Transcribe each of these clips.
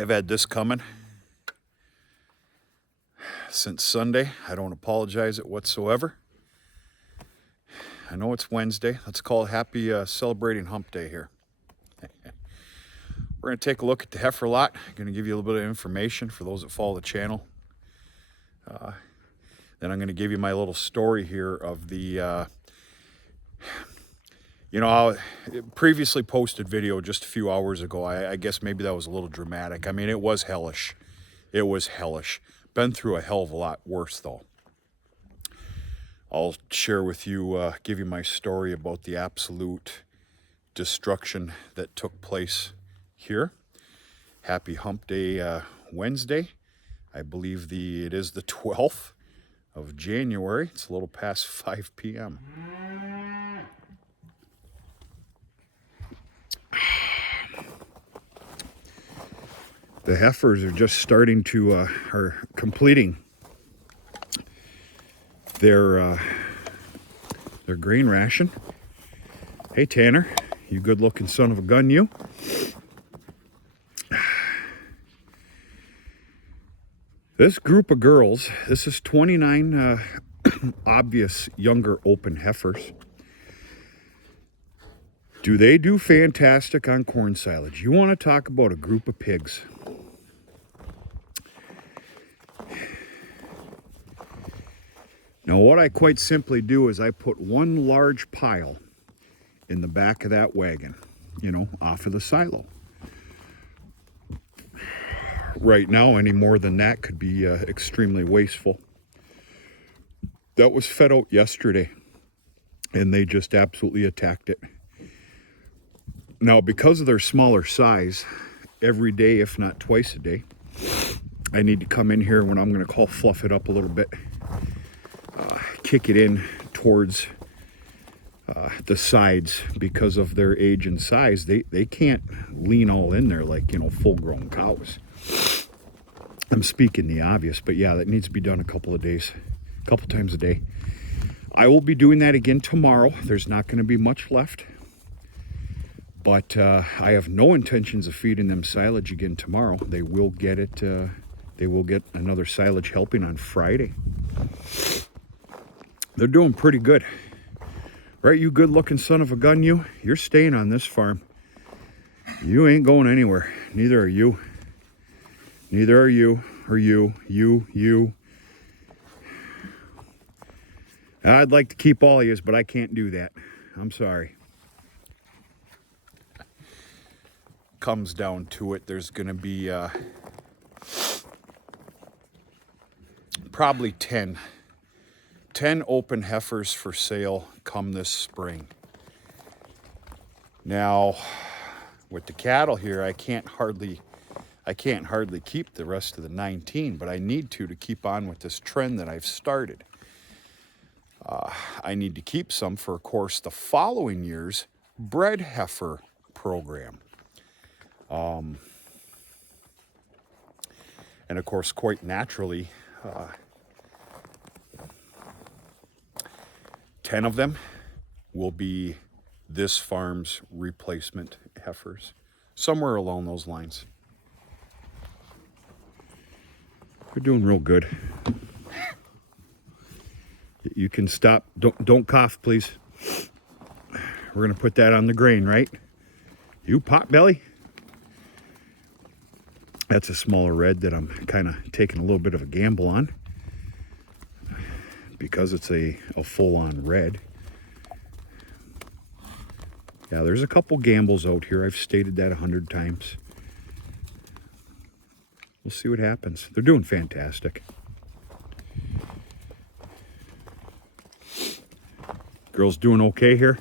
I've had this coming since Sunday. I don't apologize it whatsoever. I know it's Wednesday. Let's call it happy celebrating hump day here. We're going to take a look at the heifer lot. I'm going to give you a little bit of information for those that follow the channel. Then I'm going to give you my little story here of the, I previously posted video just a few hours ago. I guess maybe that was a little dramatic. I mean, it was hellish. It was hellish. Been through a hell of a lot worse, though. I'll share with you, give you my story about the absolute destruction that took place here. Happy Hump Day Wednesday. I believe it is the 12th of January. It's a little past 5 p.m. The heifers are just starting to, are completing their grain ration. Hey Tanner, you good looking son of a gun, you. This group of girls, this is 29 obvious younger open heifers. Do they do fantastic on corn silage? You want to talk about a group of pigs. Now what I quite simply do is I put one large pile in the back of that wagon, off of the silo. Right now, any more than that could be extremely wasteful. That was fed out yesterday, and they just absolutely attacked it. Now, because of their smaller size, every day, if not twice a day, I need to come in here when I'm going to call fluff it up a little bit, kick it in towards the sides. Because of their age and size, they can't lean all in there like, full-grown cows. I'm speaking the obvious, but yeah, that needs to be done a couple times a day. I will be doing that again tomorrow. There's not going to be much left, but I have no intentions of feeding them silage again tomorrow. They will get it. They will get another silage helping on Friday. They're doing pretty good, right? You good-looking son of a gun, you. You're staying on this farm. You ain't going anywhere. Neither are you. Neither are you, or you. I'd like to keep all of yous, but I can't do that. I'm sorry. Comes down to it, there's going to be probably 10 open heifers for sale come this spring. Now, with the cattle here, I can't hardly keep the rest of the 19, but I need to keep on with this trend that I've started. I need to keep some for, of course, the following year's bred heifer program. And of course, quite naturally, 10 of them will be this farm's replacement heifers, somewhere along those lines. They're doing real good. You can stop. Don't cough, please. We're gonna put that on the grain, right? You pot belly. That's a smaller red that I'm kind of taking a little bit of a gamble on because it's a full-on red. Yeah, there's a couple gambles out here. I've stated that 100 times. We'll see what happens. They're doing fantastic. Girls doing okay here?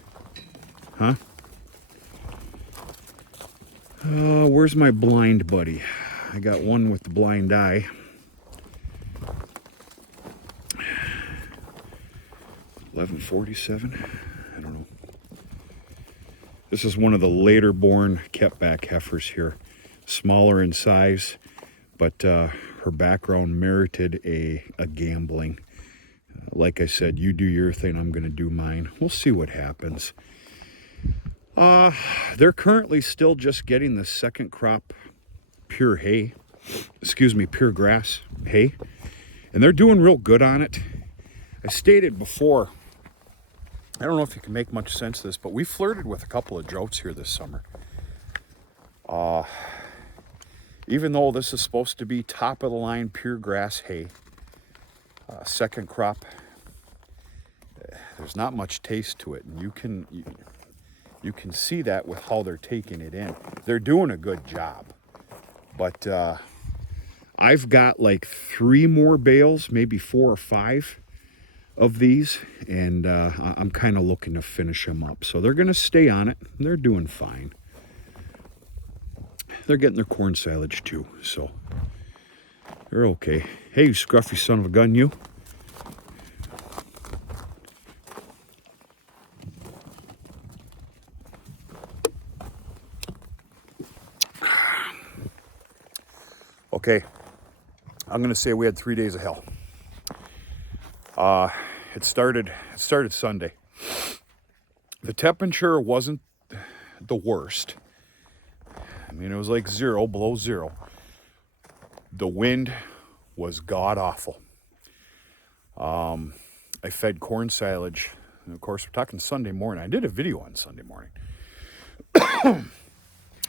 Huh? Where's my blind buddy? I got one with the blind eye. $11.47. I don't know. This is one of the later born kept back heifers here. Smaller in size, but her background merited a gambling. Like I said, you do your thing, I'm going to do mine. We'll see what happens. They're currently still just getting the second crop pure hay, pure grass hay, and they're doing real good on it. I stated before, I don't know if you can make much sense of this, but we flirted with a couple of droughts here this summer. Even though this is supposed to be top of the line pure grass hay, second crop, there's not much taste to it, and you can see that with how they're taking it in. They're doing a good job, but I've got like 3 more bales, maybe 4 or 5 of these, and I'm kind of looking to finish them up. So they're going to stay on it. They're doing fine. They're getting their corn silage too, so they're okay. Hey, you scruffy son of a gun, you. Okay, I'm going to say we had 3 days of hell. It started Sunday. The temperature wasn't the worst. I mean, it was like below zero. The wind was god awful. I fed corn silage, and of course, we're talking Sunday morning. I did a video on Sunday morning.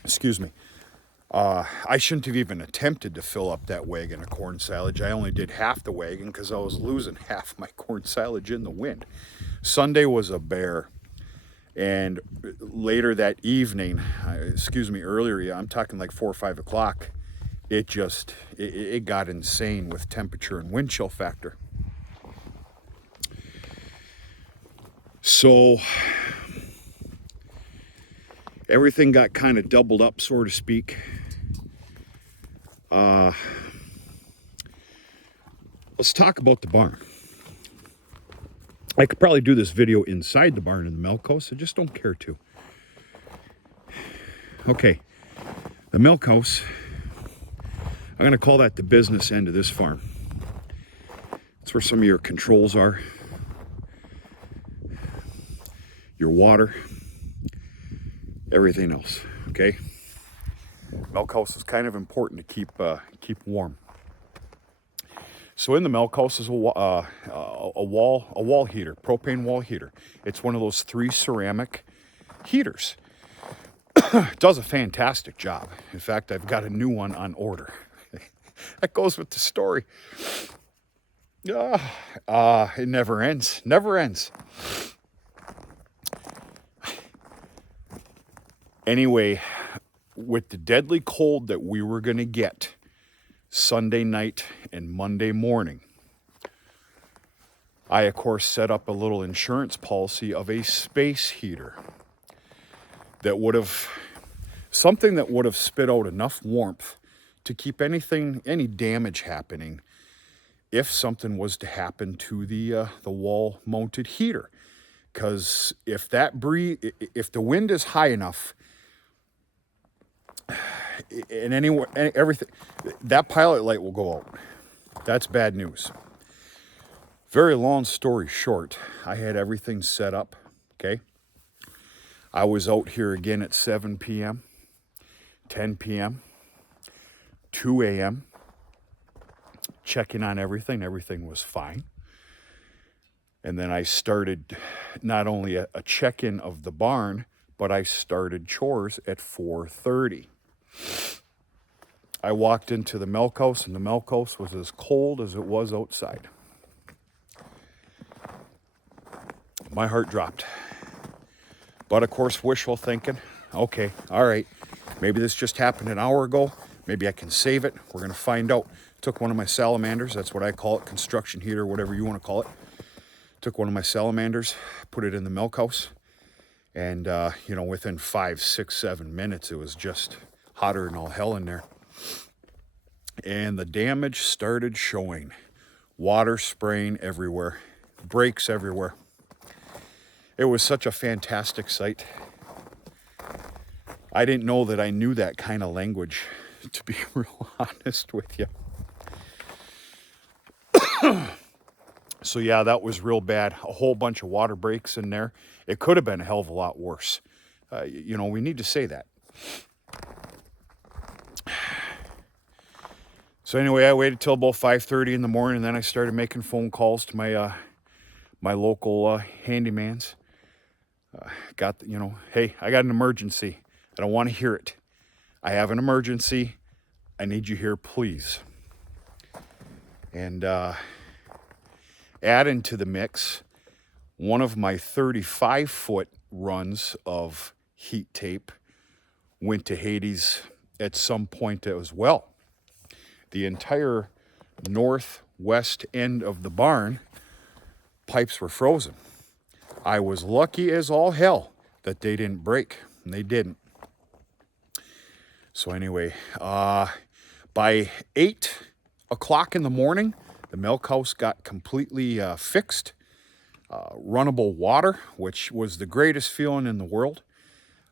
Excuse me. I shouldn't have even attempted to fill up that wagon of corn silage. I only did half the wagon because I was losing half my corn silage in the wind. Sunday was a bear. And later that evening, earlier, I'm talking like 4 or 5 o'clock, it got insane with temperature and wind chill factor. So everything got kind of doubled up, so to speak. Let's talk about the barn. I could probably do this video inside the barn in the milk house. I just don't care to. Okay, the milk house, I'm going to call that the business end of this farm. That's where some of your controls are. Your water, everything else, okay? Milk house is kind of important to keep warm. So in the milk house is a wall heater, propane wall heater. It's one of those 3 ceramic heaters. It does a fantastic job. In fact, I've got a new one on order. That goes with the story. It never ends. Never ends. Anyway, with the deadly cold that we were going to get Sunday night and Monday morning, I, of course, set up a little insurance policy of a space heater that would have spit out enough warmth to keep any damage happening if something was to happen to the wall-mounted heater. Because if the wind is high enough, and everything, that pilot light will go out. That's bad news. Very long story short, I had everything set up, okay? I was out here again at 7 p.m., 10 p.m., 2 a.m., checking on everything. Everything was fine. And then I started not only a check-in of the barn, but I started chores at 4:30. I walked into the milk house, and the milk house was as cold as it was outside. My heart dropped. But of course, wishful thinking. Okay, all right. Maybe this just happened an hour ago. Maybe I can save it. We're going to find out. Took one of my salamanders. That's what I call it, construction heater, whatever you want to call it. Took one of my salamanders, put it in the milk house. And, within 5, 6, 7 minutes, it was just hotter than all hell in there. And the damage started showing. Water spraying everywhere. Breaks everywhere. It was such a fantastic sight. I didn't know that I knew that kind of language, to be real honest with you. So yeah, that was real bad. A whole bunch of water breaks in there. It could have been a hell of a lot worse. We need to say that. So anyway, I waited till about 5:30 in the morning, and then I started making phone calls to my local handymans. Hey, I got an emergency. I don't want to hear it. I have an emergency. I need you here, please. And add into the mix one of my 35-foot runs of heat tape went to Hades at some point as well. The entire northwest end of the barn, pipes were frozen. I was lucky as all hell that they didn't break, and they didn't. So anyway, by 8 o'clock in the morning, the milk house got completely fixed. Runnable water, which was the greatest feeling in the world.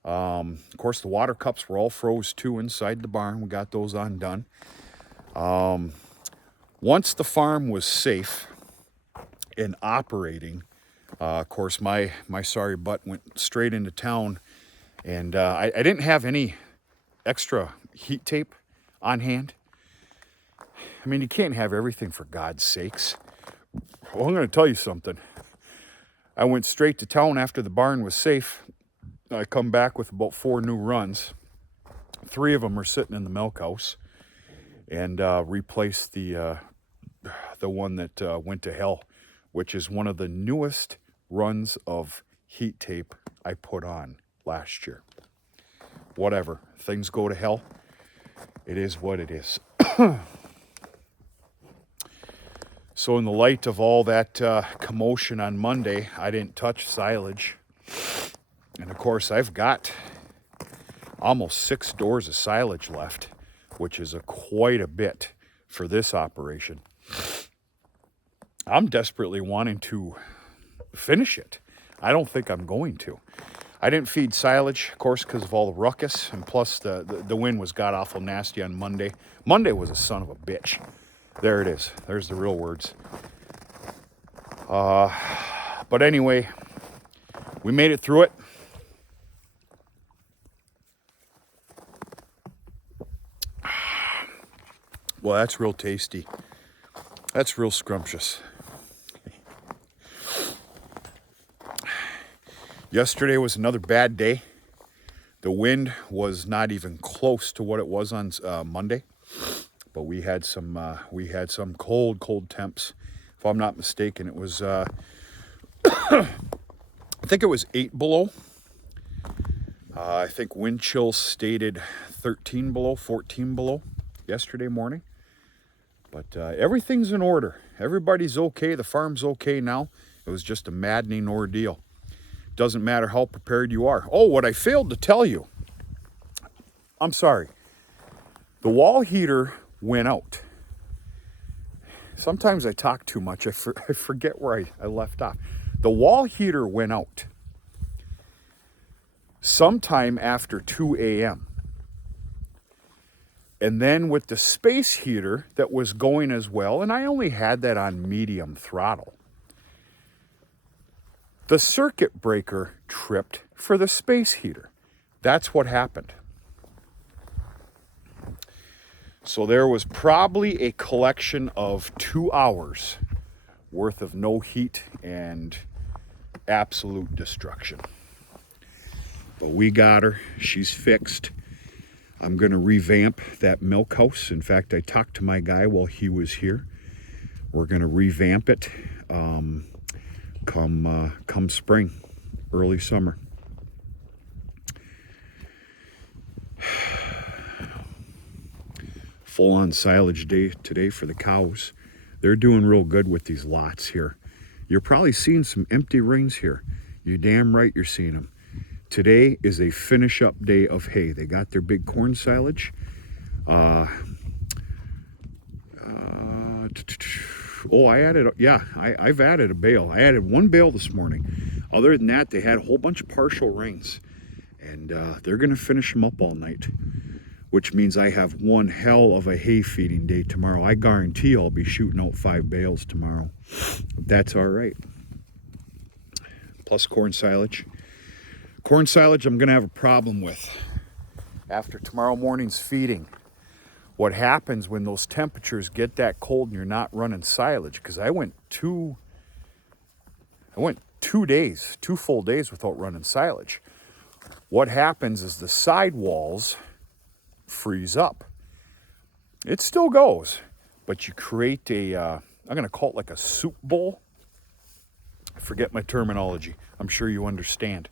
Of course, the water cups were all froze too inside the barn. We got those undone. Once the farm was safe and operating, of course, my sorry butt went straight into town, and I didn't have any extra heat tape on hand. I mean, you can't have everything, for God's sakes. Well, I'm going to tell you something. I went straight to town after the barn was safe. I come back with about 4 new runs. 3 of them are sitting in the milk house, and replaced the one that went to hell, which is one of the newest runs of heat tape I put on last year. Whatever, things go to hell. It is what it is. So in the light of all that commotion on Monday, I didn't touch silage. And of course, I've got almost 6 doors of silage left, which is quite a bit for this operation. I'm desperately wanting to finish it. I don't think I'm going to. I didn't feed silage, of course, because of all the ruckus, and plus the wind was god-awful nasty on Monday. Monday was a son of a bitch. There it is. There's the real words. But anyway, we made it through it. Well, that's real tasty. That's real scrumptious. Yesterday was another bad day. The wind was not even close to what it was on Monday, but we had some cold temps. If I'm not mistaken, it was I think it was 8 below. I think wind chill stated 13 below, 14 below yesterday morning. But everything's in order. Everybody's okay. The farm's okay now. It was just a maddening ordeal. Doesn't matter how prepared you are. Oh, what I failed to tell you. I'm sorry. The wall heater went out. Sometimes I talk too much. I forget where I left off. The wall heater went out sometime after 2 a.m. And then with the space heater that was going as well, and I only had that on medium throttle, the circuit breaker tripped for the space heater. That's what happened. So there was probably a collection of 2 hours worth of no heat and absolute destruction. But we got her. She's fixed. I'm going to revamp that milk house. In fact, I talked to my guy while he was here. We're going to revamp it come spring, early summer. Full on silage day today for the cows. They're doing real good with these lots here. You're probably seeing some empty rings here. You're damn right you're seeing them. Today is a finish up day of hay. They got their big corn silage. I've added a bale. I added 1 bale this morning. Other than that, they had a whole bunch of partial rains. And they're going to finish them up all night, which means I have one hell of a hay feeding day tomorrow. I guarantee I'll be shooting out 5 bales tomorrow. That's all right. Plus corn silage. Corn silage I'm going to have a problem with after tomorrow morning's feeding. what happens when those temperatures get that cold and you're not running silage, because I went 2 days, 2 full days without running silage. What happens is the sidewalls freeze up. It still goes, but you create a, I'm going to call it like a soup bowl. I forget my terminology. I'm sure you understand.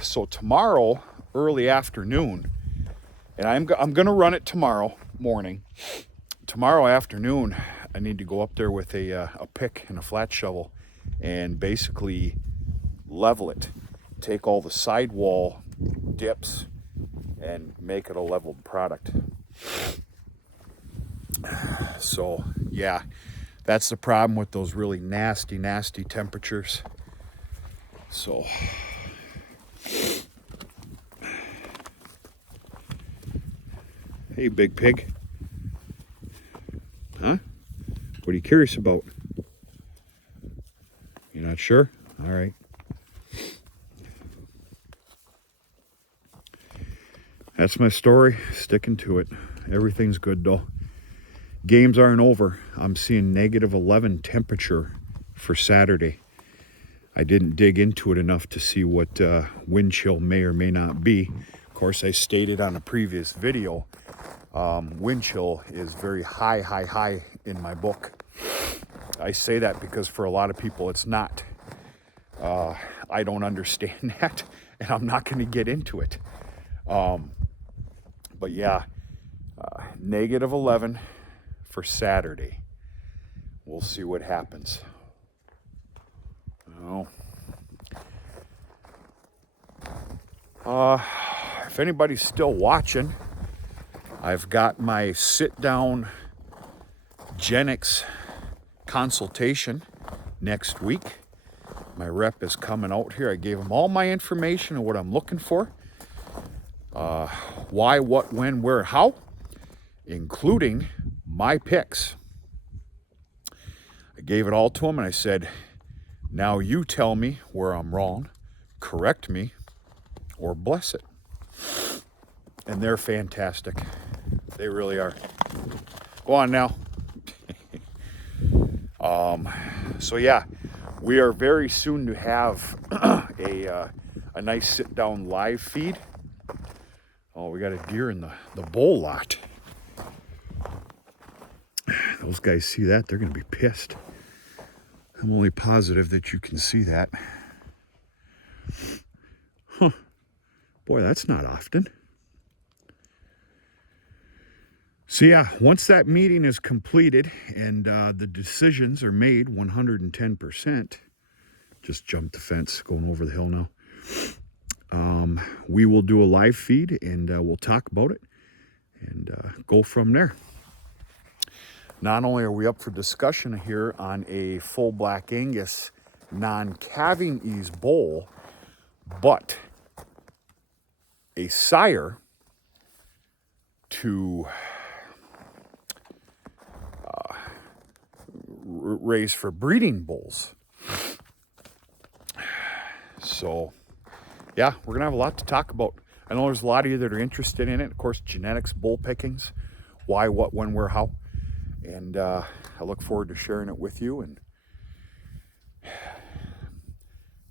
So tomorrow, early afternoon, and I'm going to run it tomorrow morning. Tomorrow afternoon, I need to go up there with a pick and a flat shovel and basically level it. Take all the sidewall dips and make it a leveled product. So, yeah, that's the problem with those really nasty, nasty temperatures. So, hey, big pig. Huh? What are you curious about? You're not sure? All right. That's my story. Sticking to it. Everything's good though. Games aren't over. I'm seeing -11 temperature for Saturday. I didn't dig into it enough to see what wind chill may or may not be. Of course, I stated on a previous video, wind chill is very high in my book. I say that because for a lot of people it's not. I don't understand that, and I'm not going to get into it. But yeah, -11 for Saturday. We'll see what happens. Oh. If anybody's still watching, I've got my sit-down Genix consultation next week. My rep is coming out here. I gave him all my information and what I'm looking for. Why, what, when, where, how, including my picks. I gave it all to him and I said, now you tell me where I'm wrong, correct me, or bless it. And they're fantastic. They really are. Go on now. So yeah, we are very soon to have a nice sit-down live feed. Oh, we got a deer in the bull lot. Those guys see that, they're going to be pissed. I'm only positive that you can see that. Huh. Boy, that's not often. So yeah, once that meeting is completed and the decisions are made 110%, just jumped the fence, going over the hill now. We will do a live feed and we'll talk about it and go from there. Not only are we up for discussion here on a full Black Angus non-calving ease bull, but a sire to raise for breeding bulls. So, yeah, we're going to have a lot to talk about. I know there's a lot of you that are interested in it. Of course, genetics, bull pickings, why, what, when, where, how. And I look forward to sharing it with you and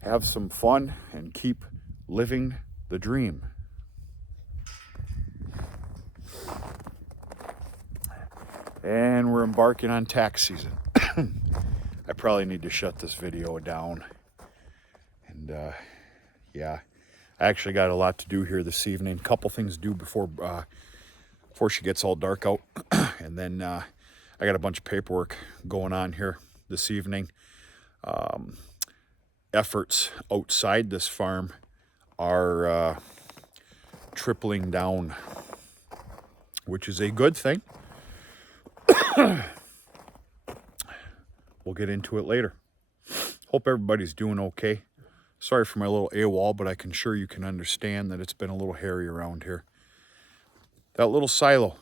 have some fun and keep living the dream. And we're embarking on tax season. I probably need to shut this video down. And yeah, I actually got a lot to do here this evening. A couple things to do before she gets all dark out. And then I got a bunch of paperwork going on here this evening. Efforts outside this farm are tripling down, which is a good thing. We'll get into it later. Hope everybody's doing okay. Sorry for my little AWOL, but I can sure you can understand that it's been a little hairy around here. That little silo.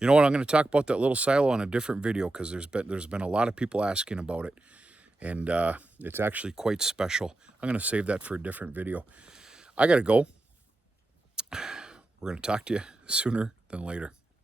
You know what? I'm going to talk about that little silo on a different video because there's been a lot of people asking about it, and it's actually quite special. I'm going to save that for a different video. I got to go. We're going to talk to you sooner than later.